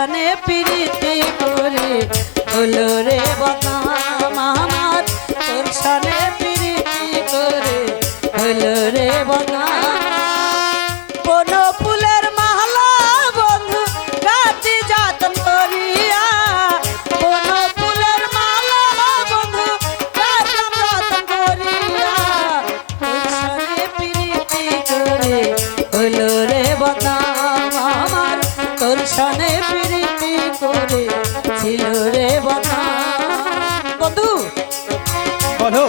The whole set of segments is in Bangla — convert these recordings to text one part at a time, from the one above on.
সানে প্রীতি করে হলো রে বদনাম আমার, তোর সানে প্রীতি করে হলো রে বদনাম। কোন ফুলের মালা বন্ধু গাছি যতন করিয়া, কোন ফুলের মালা বন্ধু গাছি যতন করিয়া, তোর সানে প্রীতি করে হলো রে বদনাম আমার, তোর সানে প্রীতি করে ছিল রে বদনাম। বন্ধু বলো।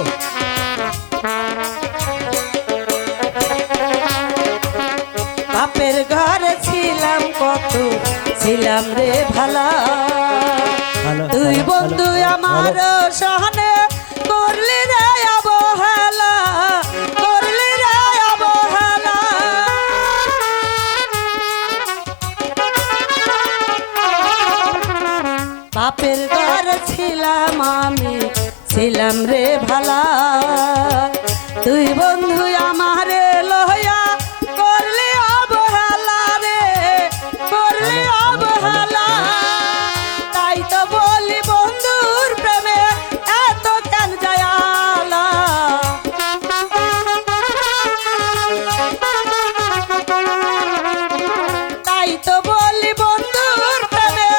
বাপের ঘরে ছিলাম কত, ছিলাম রে ভালা, তুই বন্ধু আমার সহনে করলি রে অবহেলা, করলি রে অবহেলা। বাপের ঘরে ছিলাম আমি, ছিলাম রে ভালা, তুই বন্ধু আমারে লহয়া করলি অবহেলা রে, করলি অবহেলা। তাই তো বলি বন্ধুর প্রেমে এত কেন জায়ালা, তাই তো বলি বন্ধুর প্রেমে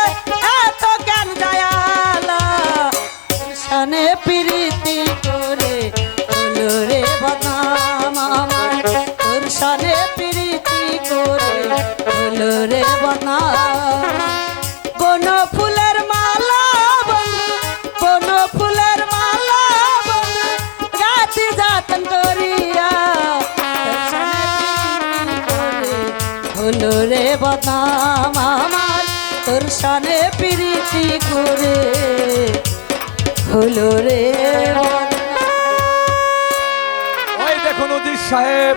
এত কেন জায়ালা। সানে প্রীতি করে হলো রে বদনাম আমার, তোর সানে প্রীতি করে হলো রে বদনাম। কোন ফুলের মালা বন্ধু, কোন ফুলের মালা বন্ধু গাছি যতন করিয়া, তোর সানে প্রীতি করে হলো রে বদনাম আমার, তোর সানে প্রীতি করে হলো রে ওই দেখুন উজির সাহেব,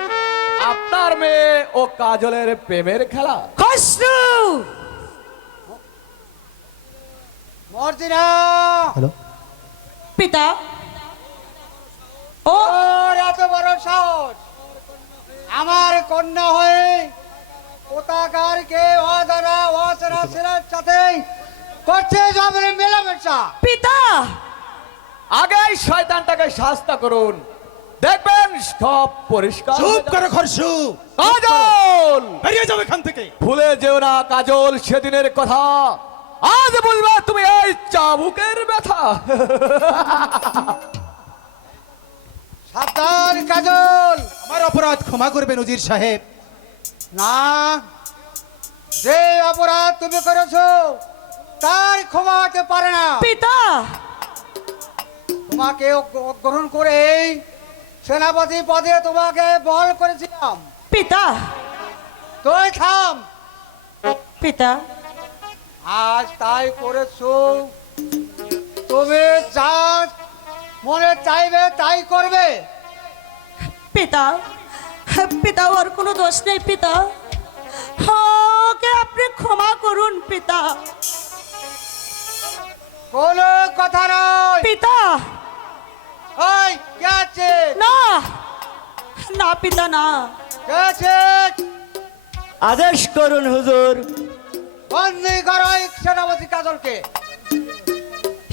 আপনার মেয়ে ও কাজলের প্রেমের খেলা। খসরু। মর্জিনা, হ্যালো, পিতা ও ওর এত বড় সাহস, আমার কন্যা হয়ে কোথাকারকে অজানা অচেনা ছেলের সাথে করছে জমির মেলামেশা। পিতা আগে এই শয়তানটাকে শাস্তা করুন, দেখবেন সব পরিষ্কার। চুপ করে খরসু, কাজল বেরিয়ে যাও এখান থেকে। ভুলে যেও না কাজল সেদিনের কথা, আজ বলবা তুমি এই চাবুকের ব্যথা। সাবধান কাজল, আমার অপরাধ ক্ষমা করবেন উজির সাহেব। না, যে অপরাধ তুমি করেছো তার ক্ষমা হতে পারে না। পিতা তোমাকে গ্রহণ করে সেনাপতি পদে তোমাকে বল করেছিলাম। পিতা তুই থাম, পিতা আজ তাই করেছো। তুমি যা মনে চাইবে তাই করবে। পিতা পিতা ওর কোনো দোষ নেই পিতা, ওকে আপনি ক্ষমা করুন পিতা। কোনো কথা নয়। পিতা ওই কে আছে? না না পিতা না। কে আছে? আদেশ করুন হুজুর। বন্দি করো এই সেনাপতি কাজলকে।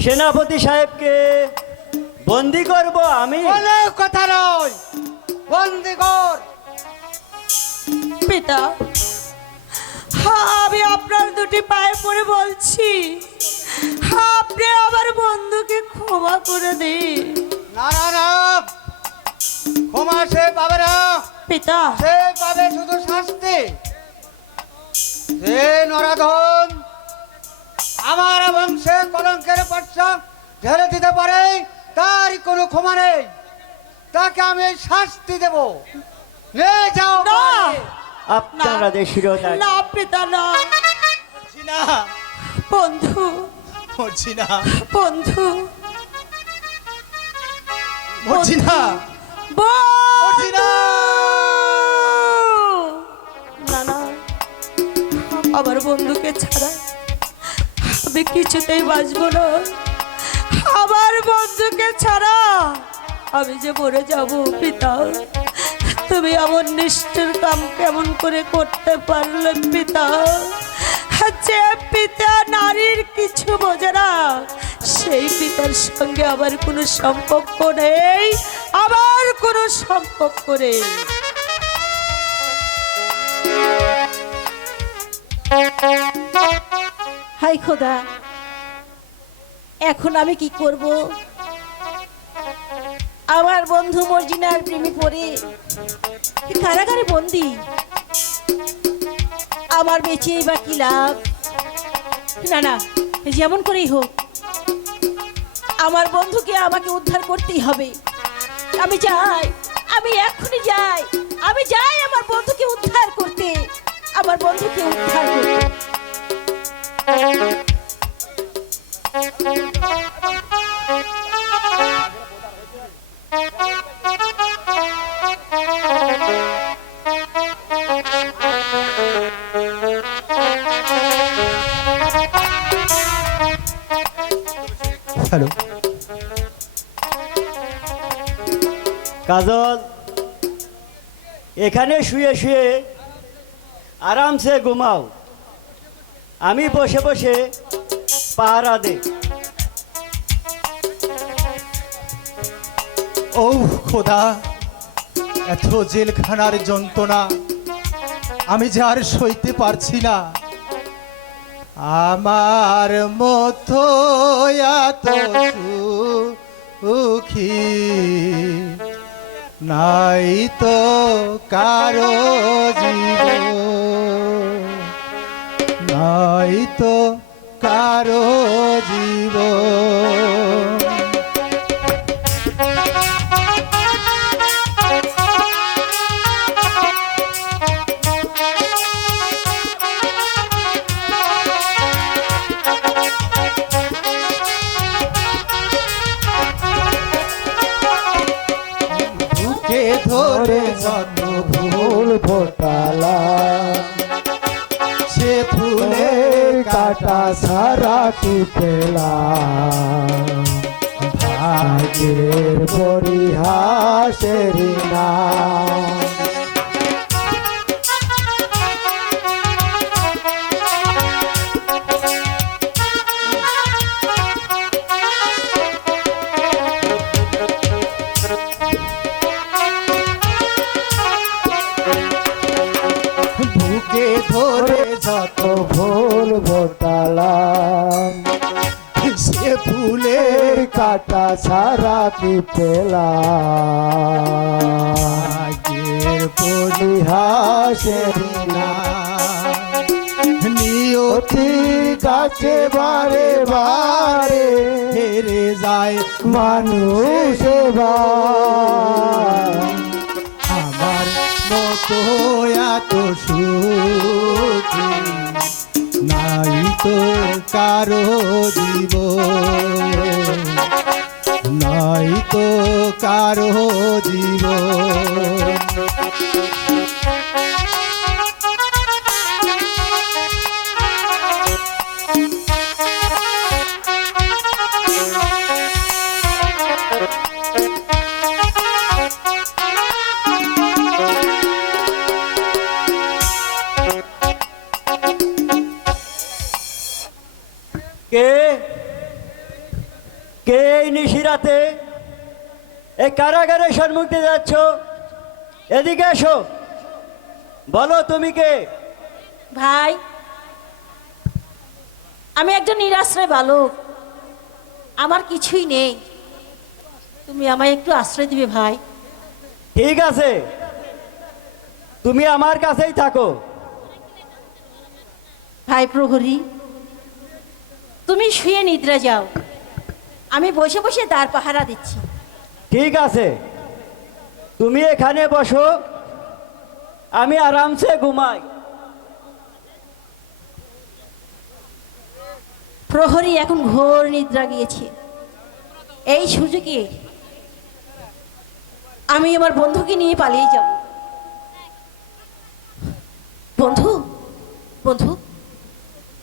সেনাপতি সাহেবকে বন্দি করব আমি? কোনো কথা নয়, বন্দি কর। পিতা আমি আপনার দুটি পায়ে পড়ে বলছি, আপনি আমার বন্ধুকে ক্ষমা করে দিন। না না না, ক্ষমা সে পাবে না। পিতা সে পাবে শুধু শাস্তি। সে নরাধম আমার বংশে কলঙ্কের পর্চা ঢেলে দিতে পারে, তার কোনো ক্ষমা নেই। তাকে আমি শাস্তি দেব। নে যাও না। বাড়ি। আপনারা দেশিরতা না পিতা না। মর্জিনা, বন্ধু মর্জিনা, বন্ধু মর্জিনা, বন্ধু। না না, আমার বন্ধুকে ছাড়া আমি কিছুতেই বাঁচবো না। আমার বন্ধুকে ছাড়া আমি যে মরে যাব পিতা। তুমি এমন নিষ্ঠুর কাম কেমন করে করতে পারলে পিতা? যে যে পিতা নারীর কিছু বোঝে না, সেই পিতার সঙ্গে আমার কোনো সম্পর্ক নেই, আমার কোনো সম্পর্ক নেই। হাই খোদা, এখন আমি কি করব? আমার বন্ধু মর্জিনার প্রেমে পড়ে কারাগারে বন্দি। আমার বেঁচে বা কি লাভ? না না, যেমন করেই হোক আমার বন্ধুকে আমাকে উদ্ধার করতেই হবে। আমি যাই, আমি এক্ষুনি যাই, আমি যাই আমার বন্ধুকে উদ্ধার করতে, আমার বন্ধুকে উদ্ধার করতে। হ্যালো, কাজল, এখানে শুয়ে শুয়ে আরামসে ঘুমাও, আমি বসে বসে পাহারা দেই। ও খোদা, এত জেলখানার যন্ত্রণা আমি যে আর সইতে পারছি না। আমার মতো এত সুখী নাই তো কারো জীবন, নাই তো কারো জীবন। বুকে ধরে যত ফুল ফোটালাম, সে ফুলের কাটা সারা কি পেলাম, ভাগ্যের পরিহাসের নাম। বুকে ধরে যত ফুল ফোটালাম, সে ফুলের কাটা ছাড়া কি পেলাম, আগের পরিহাসের নাম। নিয়তি কাছে বারে বারে হেরে যায় মানুষ এবার, আমার মতো এত সুখী নাই তো কারো জীবন, নাই তো কারো জীবন। কে কে এই নিশিরাতে এই কারাগারে সম্মুখে যাচ্ছ? এদিকে এসো, বলো তুমি কে? ভাই, আমি একজন নিরাশ্রয় বালক, আমার কিছুই নেই, তুমি আমায় একটু আশ্রয় দিবে ভাই। ঠিক আছে, তুমি আমার কাছেই থাকো। ভাই প্রহরী, তুমি শুয়ে নিদ্রা যাও, আমি বসে বসে দ্বার পাহারা দিচ্ছি। ঠিক আছে, তুমি এখানে বসো, আমি আরামসে ঘুমাই। প্রহরী এখন ঘোর নিদ্রা গিয়েছে, এই সুযোগে আমি আমার বন্ধুকে নিয়ে পালিয়ে যাব। বন্ধু, বন্ধু,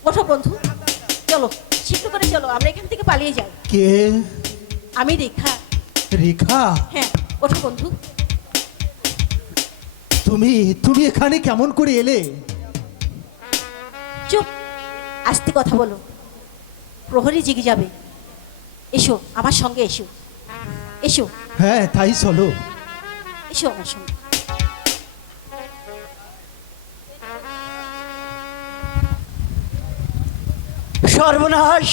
ওঠো বন্ধু, চলো শীঘ্র করে চলো, আমরা এখান থেকে পালিয়ে যাই। কে? আমি রেখা। রেখা? হ্যাঁ, ওঠো বন্ধু। তুমি তুমি এখানে কেমন করে এলে? চুপ, আস্তে কথা বলো, প্রহরী জেগে যাবে। এসো আমার সঙ্গে, এসো এসো হ্যাঁ তাই চলো। এসো আমার সঙ্গে। সর্বনাশ!